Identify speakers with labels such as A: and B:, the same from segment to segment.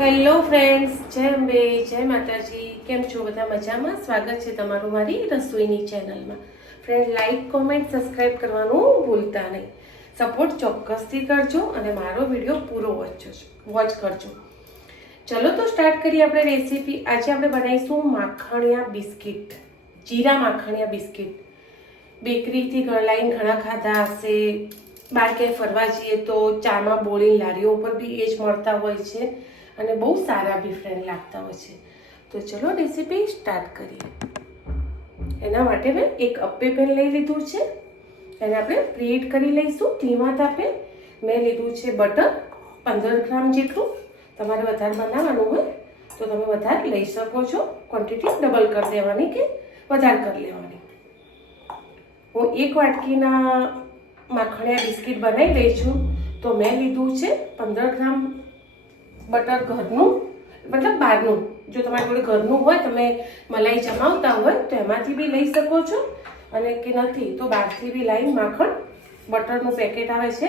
A: Hello friends જય અંબે, જય માતાજી. કેમ છો? બધા મજામાં? સ્વાગત છે તમારું મારી રસોઈની ચેનલમાં. ફ્રેન્ડ લાઈક કોમેન્ટ સબસ્ક્રાઈબ કરવાનું ભૂલતા નહીં. સપોર્ટ ચોક્કસથી કરજો અને મારો વીડિયો પૂરો વોચજો વોચ કરજો. ચલો તો સ્ટાર્ટ કરીએ આપણે રેસીપી આજે આપણે બનાવીશું માખણિયા બિસ્કિટ. જીરા માખણિયા બિસ્કિટ. બેકરીથી લાઈન ઘણા ખાધા હશે. બહાર ક્યાંય ફરવા જઈએ તો ચામાં બોળી લારીઓ ઉપર બી એ જ મળતા હોય છે. અને બહુ સારા બી ફ્રેન્ડ લાગતા હોય છે. તો ચલો રેસીપી સ્ટાર્ટ કરીએ. એના માટે મેં એક અપ્પે પેન લઈ લીધું છે. એને આપણે પ્રીહીટ કરી લઈશું ધીમા તાપે. મેં લીધું છે બટર પંદર ગ્રામ જેટલું. તમારે વધારે બનાવવાનું હોય તો તમે વધારે લઈ શકો છો. ક્વોન્ટિટી ડબલ કરી દેવાની કે વધારે કરી લેવાની. હું એક વાટકીના માખણિયા બિસ્કિટ બનાવી લઈ છું. તો મેં લીધું છે પંદર ગ્રામ બટર ઘરનું, મતલબ બહારનું. જો તમારી જોડે ઘરનું હોય, તમે મલાઈ જમાવતા હોય, તો એમાંથી બી લઈ શકો છો. અને કે નથી, તો બહારથી બી લાઈન માખણ, બટરનું પેકેટ આવે છે,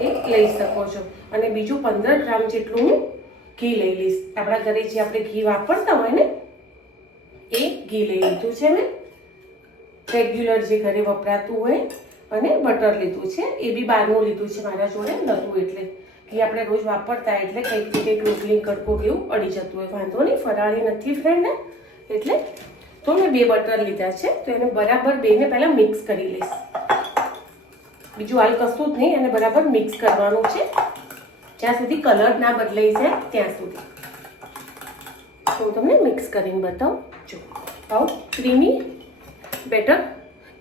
A: એ લઈ શકો છો. અને બીજું પંદર ગ્રામ જેટલું હું ઘી લઈ લઈશ. આપણા ઘરે જે આપણે ઘી વાપરતા હોય ને, એ ઘી લઈ લીધું છે મેં. રેગ્યુલર જે ઘરે વપરાતું હોય, અને બટર લીધું છે, એ બી બહારનું લીધું છે મારા જોડે નહોતું એટલે. ઘી આપણે રોજ વાપરતા એટલે કંઈક કંઈક રોટલી કડકો કેવું અડી જતું હોય. વાંધો નહીં, ફરાળી નથી ફ્રેન્ડ એટલે તો મેં બે બટર લીધા છે, તો એને બરાબર બેને પહેલાં મિક્સ કરી લઈશ. બીજું હાલ કશું જ નહીં, એને બરાબર મિક્સ કરવાનું છે. જ્યાં સુધી કલર ના બદલાઈ જાય ત્યાં સુધી. તો હું તમને મિક્સ કરીને બતાવું. જો, આવું ક્રીમી બેટર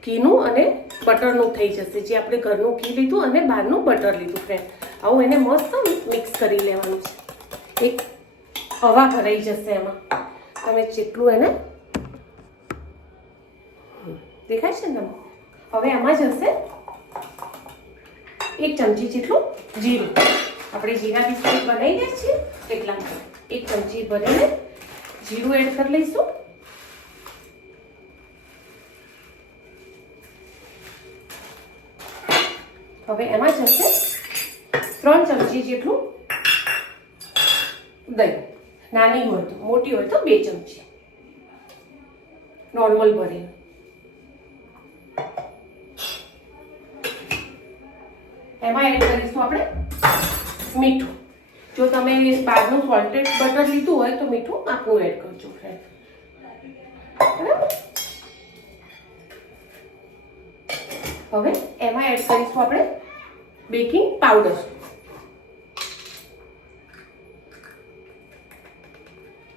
A: ઘીનું અને બટરનું થઈ જશે. જે આપણે ઘરનું ઘી લીધું અને બહારનું બટર લીધું ફ્રેન્ડ આવું એને મસ્ત મિક્સ કરી લેવાનું છે. એક હવા ભરાઈ જશે એમાં. તમે જેટલું એને દેખાય છે ને તમે હવે એમાં હશે એક ચમચી જેટલું જીરું. આપણે જીરા બિસ્કિટ બનાવી દે છીએ એટલા એક ચમચી ભરીને જીરું એડ કરી લઈશું. હવે એમાં જશે ત્રણ ચમચી જેટલું દહીં. નાની હોય તો, મોટી હોય તો બે ચમચી. નોર્મલ ભરીને એમાં એડ કરીશું આપણે મીઠું. જો તમે બહારનું સોલ્ટેડ બટર લીધું હોય તો મીઠું આપણું એડ કરજો ફ્રેન્ડ હવે એમાં એડ કરીશું આપણે બેકિંગ પાવડર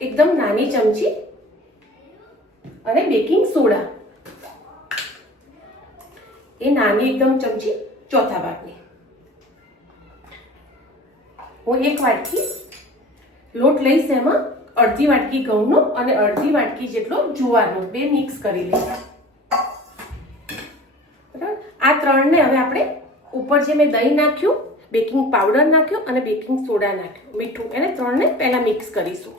A: એકદમ નાની ચમચી અને બેકિંગ સોડા. એ નાની એકદમ ચમચી ચોથા ભાગની. હું એક વાટકી લોટ લઈશ એમાં અડધી વાટકી ઘઉંનો અને અડધી વાટકી જેટલો જુવારનો. બે મિક્સ કરી લઈશ. બરાબર? આ ત્રણને હવે આપણે ઉપર જે મેં દહીં નાખ્યું, બેકિંગ પાવડર નાખ્યો અને બેકિંગ સોડા નાખ્યો. મીઠું. એને ત્રણને પહેલાં મિક્સ કરીશું.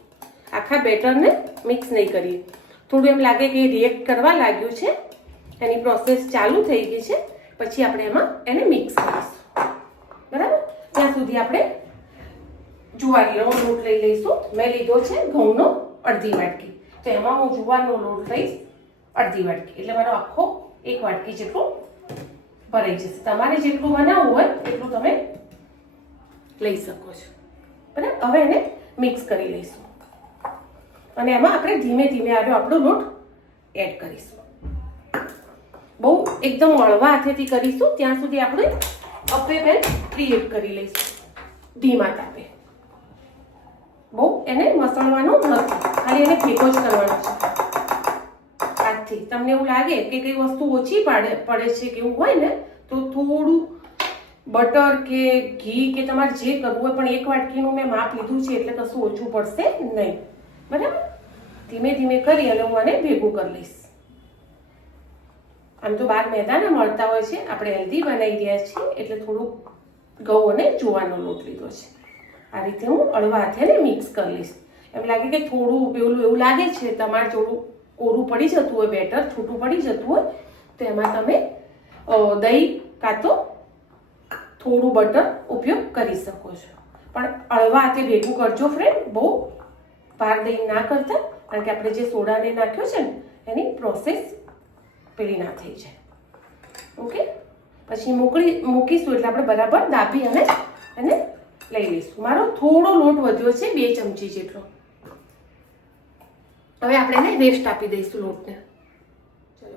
A: આખા બેટરને મિક્સ નહીં કરીએ. થોડું એમ લાગે કે રિએક્ટ કરવા લાગ્યું છે. એની પ્રોસેસ ચાલુ થઈ ગઈ છે. પછી આપણે એમાં એને મિક્સ કરીશું. બરાબર? ત્યાં સુધી આપણે જુવારનો લોટ લઈ લઈશું. મેં લીધો છે ઘઉંનો અડધી વાટકી. તો એમાં હું જુવારનો લોટ લઈશ અડધી વાટકી. એટલે મારો આખો એક વાટકી જેટલું ભરાઈ જશે. તમારે જેટલું બનાવવું હોય, એટલું તમે લઈ શકો છો. બરાબર? હવે એને મિક્સ કરી લઈશું. અને એમાં આપણે ધીમે ધીમે આવ્યો આપણો લોટ એડ કરીશું. બહુ એકદમ મળવા હાથેથી કરીશું, ત્યાં સુધી આપણે અપે પેન ક્રિએટ કરી લઈશું. ધીમા તાપે. બહુ એને મસળવાનો નથી, ખાલી એને ભેગો જ કરવાનો છે. હાથથી. તમને એવું લાગે કે કઈ વસ્તુ ઓછી પાડે, પડે છે કે એવું હોય ને, તો થોડું બટર કે ઘી કે તમારે જે કરવું હોય, પણ એક વાટકીનું મેં માપ લીધું છે એટલે કશું ઓછું પડશે નહીં. બરાબર? ધીમે ધીમે કરી અને હું આને ભેગું કરી લઈશ. આમ તો બહાર મેદાના મળતા હોય છે, આપણે હેલ્ધી બનાવી રહ્યા છીએ, એટલે થોડુંક ઘઉં અને જુવાનો લોટ લીધો છે. આ રીતે હું અળવા હાથે મિક્સ કરી લઈશ. એમ લાગે કે થોડું પેલું એવું લાગે છે, તમારે થોડું કોરું પડી જતું હોય, બેટર છૂટું પડી જતું હોય, તો એમાં તમે દહીં કાં તો થોડું બટર ઉપયોગ કરી શકો છો. પણ અળવા હાથે ભેગું કરજો ફ્રેન્ડ બહુ દઈ ના કરતા, કારણ કે આપણે જે સોડાને નાખ્યો છે ને, એની પ્રોસેસ પેલી ના થઈ જાય. ઓકે પછી મોકળી મૂકીશું એટલે આપણે બરાબર દાબી અને એને લઈ લઈશું. મારો થોડો લોટ વધ્યો છે, બે ચમચી જેટલો. હવે આપણે એને રેસ્ટ આપી દઈશું લોટને.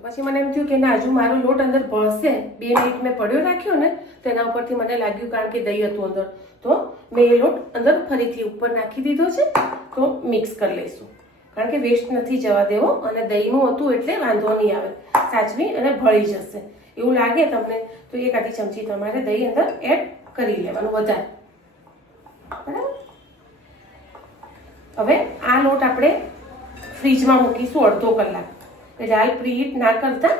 A: પછી મને એમ થયું કે ના, હજુ મારો લોટ અંદર ભળશે, બે મિનિટ મેં પડ્યો રાખ્યો ને, તો એના ઉપરથી મને લાગ્યું કારણ કે દહીં હતું અંદર. તો મેં એ લોટ અંદર ફરીથી ઉપર નાખી દીધો છે, તો મિક્સ કરી લઈશું. કારણ કે વેસ્ટ નથી જવા દેવો અને દહીંનું હતું એટલે વાંધો નહીં આવે. સાચવી અને ભળી જશે. એવું લાગે તમને? તો એક આધી ચમચી તમારે દહીં અંદર એડ કરી લેવાનું વધારે. બરાબર? હવે આ લોટ આપણે ફ્રીજમાં મૂકીશું અડધો કલાક. એટલે હાલ ના કરતા.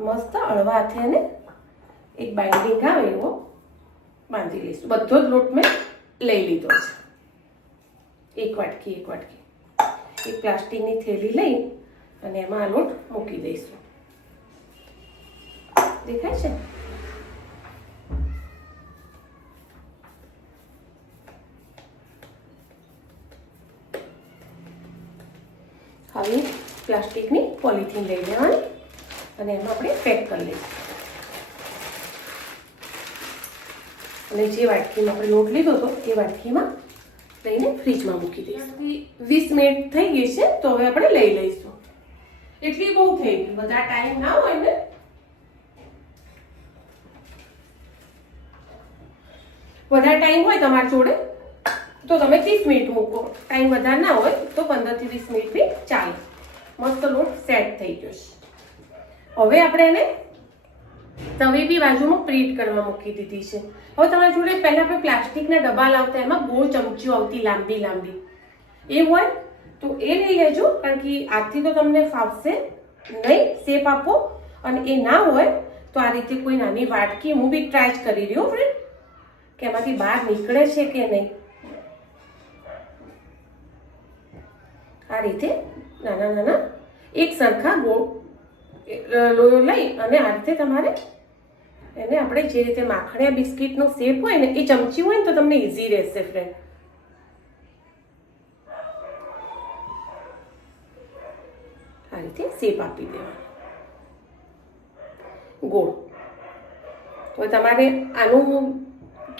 A: મસ્ત અળવા હાથે એને એક બાઇન્ડિંગ આવે એવો બાંધી લઈશું. બધો જ લોટ મેં લઈ લીધો છે. એક વાટકી એક વાટકી. એક પ્લાસ્ટિકની થેલી લઈ અને એમાં આ લોટ મૂકી દઈશું. દેખાય છે? હવે પ્લાસ્ટિકની પોલિથીન લઈ લેવાની અને એમાં આપણે પેક કરી લઈશું. અને જે વાટકીમાં આપણે લોટ લીધો હતો, એ વાટકીમાં લઈને ફ્રીજમાં મૂકી દઈશું. વીસ મિનિટ થઈ ગઈ છે, તો હવે આપણે લઈ લઈશું. એટલી બહુ થઈ ગઈ. બધા ટાઈમ ના હોય ને? વધારે ટાઈમ હોય તમારી જોડે? તો તમે ત્રીસ મિનિટ મૂકો. ટાઈમ વધારે ના હોય તો પંદરથી વીસ મિનિટ બી ચાલે. મસ્ત લોટ સેટ થઈ ગયો છે. હવે આપણે એને તવી બી બાજુમાં પ્રીટ કરવા મૂકી દીધી છે. હવે તમારી જોડે પહેલાં આપણે પ્લાસ્ટિકના ડબ્બા લાવતા એમાં ગોળ ચમચીઓ આવતી લાંબી લાંબી. એ હોય તો એ લઈ લેજો, કારણ કે આજથી તો તમને ફાવશે નહીં શેપ આપો. અને એ ના હોય તો આ રીતે કોઈ નાની વાટકી, હું બી ટ્રાય કરી રહ્યો ફ્રેન્ડ કે એમાંથી બહાર નીકળે છે કે નહીં. આ રીતે નાના નાના એક સરખા ગોળ લોયો લઈ અને આ રીતે તમારે એને આપણે જે રીતે માખણિયા બિસ્કિટનો શેપ હોય ને, એ ચમચી હોય ને, તો તમને ઇઝી રહેશે ફ્રેન્ડ આ રીતે શેપ આપી દેવાનો. ગોળ. તો તમારે આનું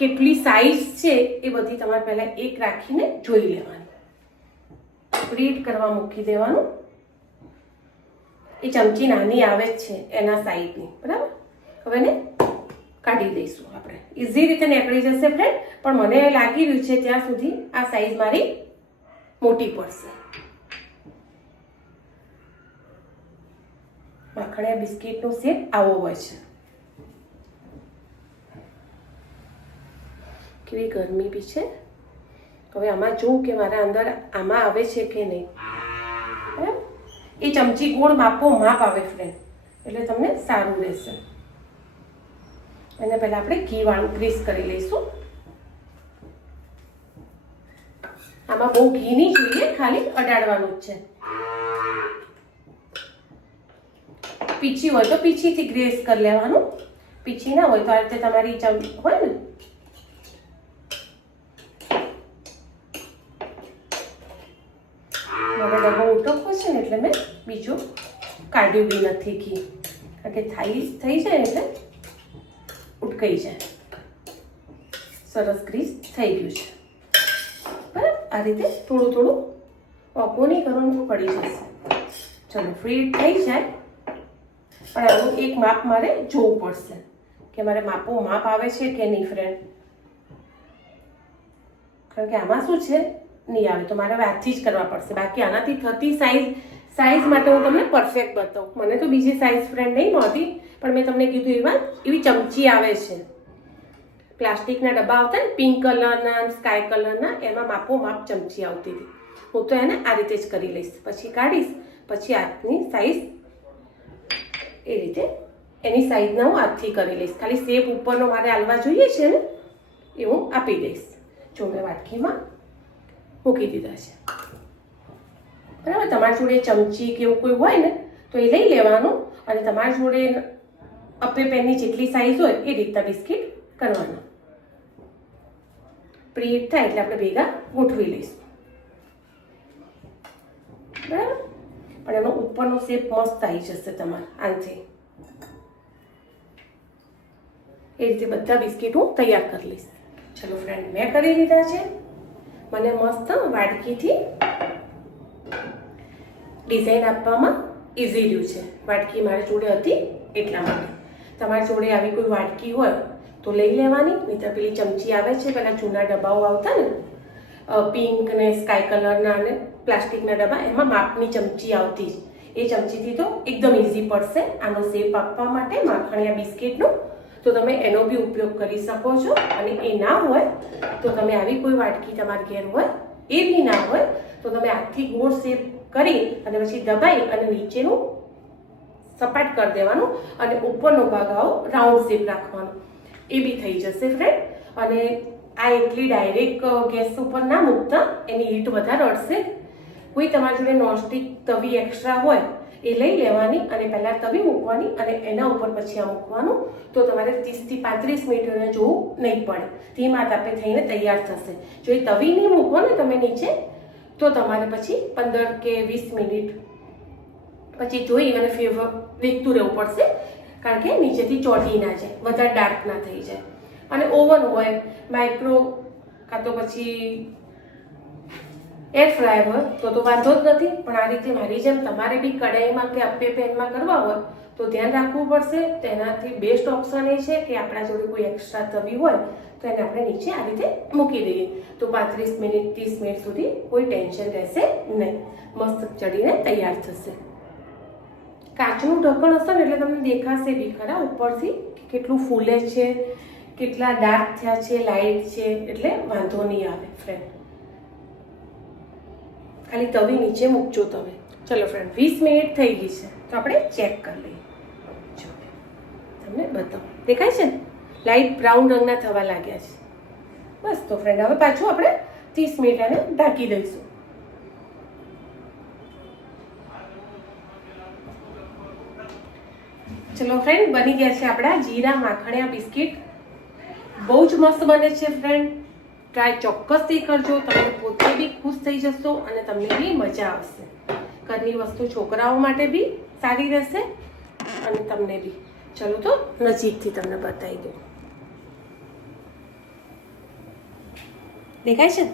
A: કેટલી સાઈઝ છે એ બધી તમારે પહેલાં એક રાખીને જોઈ લેવાની. પ્રીટ કરવા મૂકી દેવાનું. એ ચમચી નાની આવે જ છે એના સાઈઝની બરાબર? હવે એને કાઢી દઈશું આપણે. ઇઝી રીતે નીકળી જશે ફ્રેન્ડ પણ મને લાગી રહ્યું છે ત્યાં સુધી આ સાઈઝ મારી મોટી પડશે. માખણિયા બિસ્કિટનો શેપ આવો હોય છે. કેવી ગરમી બી છે. હવે આમાં જોઉં કે મારા અંદર આમાં આવે છે કે નહીં. બરાબર? એ ચમચી ગોળ માપો, માપ આવે ફ્રેન્ડ એટલે તમને સારું રહેશે. એને પહેલાં આપણે ઘી વાળું ગ્રીસ કરી લઈશું. આમાં બહુ ઘી નહીં જોઈએ, ખાલી અડાડવાનું જ છે. પીછી હોય તો પીછીથી ગ્રેસ કરી લેવાનું. પીછી ના હોય તો આ રીતે તમારી હોય ને? કાઢ્યું બી નથી ઘી કારણ કે થઈ થઈ જાય એટલે ઉટકાઈ જાય. સરસ ગ્રીસ થઈ ગયું છે. બરાબર? આ રીતે થોડું થોડું નહીં કરવાનું પડી જશે. ચલો ફ્રી થઈ જાય. પણ આનું એક માપ મારે જોવું પડશે કે મારે માપો માપ આવે છે કે નહીં ફ્રેન્ડ કારણ કે આમાં શું છે? નહીં આવે, તો મારે હવે હાથથી જ કરવા પડશે. બાકી આનાથી થતી સાઈઝ સાઈઝ માટે હું તમને પરફેક્ટ બતાવું. મને તો બીજી સાઈઝ ફ્રેન્ડ નહીં મળતી પણ મેં તમને કીધું એવા, એવી ચમચી આવે છે. પ્લાસ્ટિકના ડબ્બા આવતા ને પિંક કલરના સ્કાય કલરના એમાં માપો માપ ચમચી આવતી હતી. હું તો એને આ રીતે જ કરી લઈશ. પછી કાઢીશ, પછી હાથની સાઈઝ એ રીતે એની સાઈઝના હું હાથથી કરી લઈશ. ખાલી સેપ ઉપરનો મારે હાલવા જોઈએ છે ને, એ હું આપી દઈશ. જો મેં વાટકીમાં મૂકી દીધા છે. બરાબર? તમારી જોડે ચમચી કે એવું કોઈ હોય ને, તો એ લઈ લેવાનું અને તમારી જોડે અપે પેનની જેટલી સાઈઝ હોય એ રીતના બિસ્કિટ કરવાના. પ્રીટ થાય એટલે આપણે ભેગા ગોઠવી લઈશું. બરાબર? પણ એનો ઉપરનો શેપ મસ્ત આવી જશે તમારે, આનાથી. એ રીતે બધા બિસ્કિટ હું તૈયાર કરી લઈશ. ચલો ફ્રેન્ડ મેં કરી લીધા છે. મને મસ્ત વાડકીથી ડિઝાઇન આપવામાં ઇઝી રહ્યું છે. વાટકી મારી જોડે હતી એટલા માટે. તમારી જોડે આવી કોઈ વાટકી હોય તો લઈ લેવાની, નહીં પેલી ચમચી આવે છે, પેલા જૂના ડબ્બાઓ આવતા ને પિંક ને સ્કાય કલરના અને પ્લાસ્ટિકના ડબ્બા, એમાં માપની ચમચી આવતી જ. એ ચમચીથી તો એકદમ ઇઝી પડશે. આનો શેપ આપવા માટે માખણિયા બિસ્કિટનો. તો તમે એનો બી ઉપયોગ કરી શકો છો. અને એ ના હોય તો તમે આવી કોઈ વાટકી તમારી ઘેર હોય, એ બી ના હોય, તો તમે આખી ગોળ શેપ કરી અને પછી દબાઈ અને નીચેનું સપાટ કરી દેવાનું અને ઉપરનો ભાગ આવો રાઉન્ડ શેપ રાખવાનો. એ બી થઈ જશે ફ્રેન્ડ અને આ એટલી ડાયરેક્ટ ગેસ ઉપર ના મૂકતા એની હીટ વધારે અડશે. કોઈ તમારી જોડે નોનસ્ટિક તવી એક્સ્ટ્રા હોય એ લઈ લેવાની અને પહેલાં તવી મૂકવાની અને એના ઉપર પછી આ મૂકવાનું. તો તમારે ત્રીસથી પાંત્રીસ મિનિટ એને જોવું નહીં પડે. ધીમા તાપે થઈને તૈયાર થશે. જો એ તવી નહીં મૂકો ને તમે નીચે તો તમારે પછી પંદર કે વીસ મિનિટ પછી જોઈ અને ફેવર દેખતું રહેવું પડશે. કારણ કે નીચેથી ચોટી ના જાય, વધારે ડાર્ક ના થઈ જાય. અને ઓવન હોય, માઇક્રો કાં તો પછી એર ફ્રાયર હોય, તો તો વાંધો જ નથી. પણ આ રીતે મારી જેમ તમારે બી કડાઈમાં કે અપ્પે પેનમાં કરવા હોય, તો ધ્યાન રાખવું પડશે. તેનાથી બેસ્ટ ઓપ્શન એ છે કે આપણા જોડે કોઈ એક્સ્ટ્રા તવી હોય તો એને આપણે નીચે આ રીતે મૂકી દઈએ. તો પાંત્રીસ મિનિટ, ત્રીસ મિનિટ સુધી કોઈ ટેન્શન રહેશે નહીં. મસ્ત ચડીને તૈયાર થશે. કાચનું ઢક્કણ હશે ને એટલે તમને દેખાશે બી ખરા ઉપરથી કેટલું ફૂલે છે, કેટલા ડાર્ક થયા છે, લાઇટ છે, એટલે વાંધો નહીં આવે ફ્રેન્ડ ખાલી તવી નીચે મૂકજો તમે. ચલો ફ્રેન્ડ વીસ મિનિટ થઈ ગઈ છે. તો આપણે ચેક કરી લઈએ. જો, તમને બતાવો. દેખાય છે? ને લાઇટ બ્રાઉન રંગના થવા લાગ્યા છે. બસ તો ફ્રેન્ડ હવે પાછું આપણે ત્રીસ મિનિટ આને ઢાંકી દઈશું. ચલો ફ્રેન્ડ બની ગયા છે આપણા જીરા માખણિયા બિસ્કિટ. બહુ જ મસ્ત બને છે ફ્રેન્ડ ટ્રાય ચોક્કસથી કરજો, તમે પોતે બી ખુશ થઈ જશો અને તમને બી મજા આવશે. ઘરની વસ્તુ છોકરાઓ માટે બી સારી રહેશે અને તમને બી. ચલો તો નજીકથી તમને બતાવી દઉં. દેખાય છે?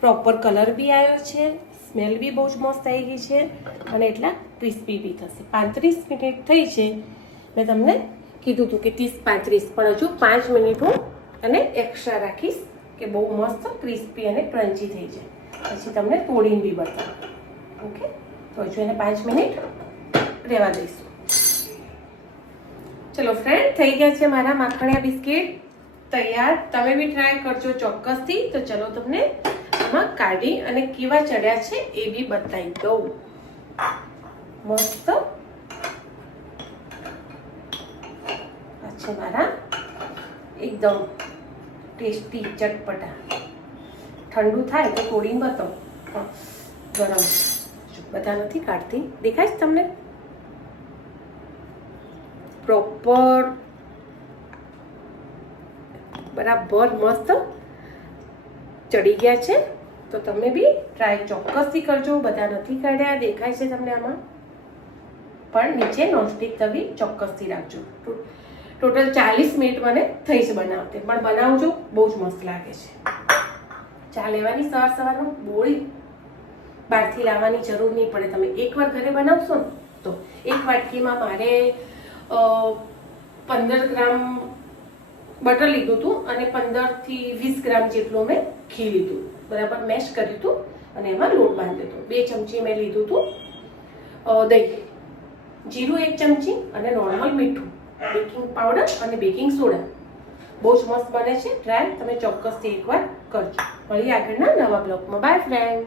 A: પ્રોપર કલર બી આવ્યો છે સ્મેલ બી બહુ જ મસ્ત આવી ગઈ છે અને એટલા ક્રિસ્પી બી થશે. પાંત્રીસ મિનિટ થઈ છે. મેં તમને કીધું હતું કે ત્રીસ પાંત્રીસ, પણ હજુ પાંચ મિનિટ હું અને એક્સ્ટ્રા રાખીશ કે બહુ મસ્ત ક્રિસ્પી અને ક્રન્ચી થઈ જાય. પછી તમને તોડીને બી બતાવું. ઓકે તો હજુ એને પાંચ મિનિટ રહેવા દઈશું. ચલો ફ્રેન્ડ થઈ ગયા છે મારા માખણિયા બિસ્કિટ. તૈયાર. તમે બી ટ્રાય કરજો ચોક્કસથી. તો ચલો તમને આમાં કાઢી અને કેવા ચડ્યા છે એ બી બતાવી દઉં. મસ્ત. છે મારા એકદમ ટેસ્ટી ચટપટા. ઠંડુ થાય તો તોડીને બતાવું ગરમ. બધા નથી કાઢતી. દેખાય તમને? પ્રોપર બરાબર મસ્ત ચડી ગયા છે. તો તમે બી ટ્રાય ચોક્કસથી કરજો. બધા નથી કાઢ્યા, દેખાય છે તમને આમાં. પણ નીચે નોનસ્ટિક તવી ચોક્કસથી રાખજો. ટોટલ ચાલીસ મિનિટ મને થઈ છે બનાવતે. પણ બનાવજો, બહુ જ મસ્ત લાગે છે. ચા લેવાની સવાર સવારમાં? બોળી. બહારથી લાવવાની જરૂર નહીં પડે. તમે એકવાર ઘરે બનાવશો ને, તો એક વાટકીમાં મારે પંદર ગ્રામ બટર લીધું હતું અને પંદરથી વીસ ગ્રામ જેટલું મેં ઘી લીધું. બરાબર મેશ કર્યું હતું અને એમાં લોટ બાંધ્યો હતો. બે ચમચી મેં લીધું હતું દહીં. જીરું એક ચમચી અને નોર્મલ મીઠું. બેકિંગ પાવડર અને બેકિંગ સોડા બહુ જ મસ્ત બને છે. ટ્રાય તમે ચોક્કસથી એકવાર કરજો. મળીએ આગળના નવા બ્લોગમાં. By friend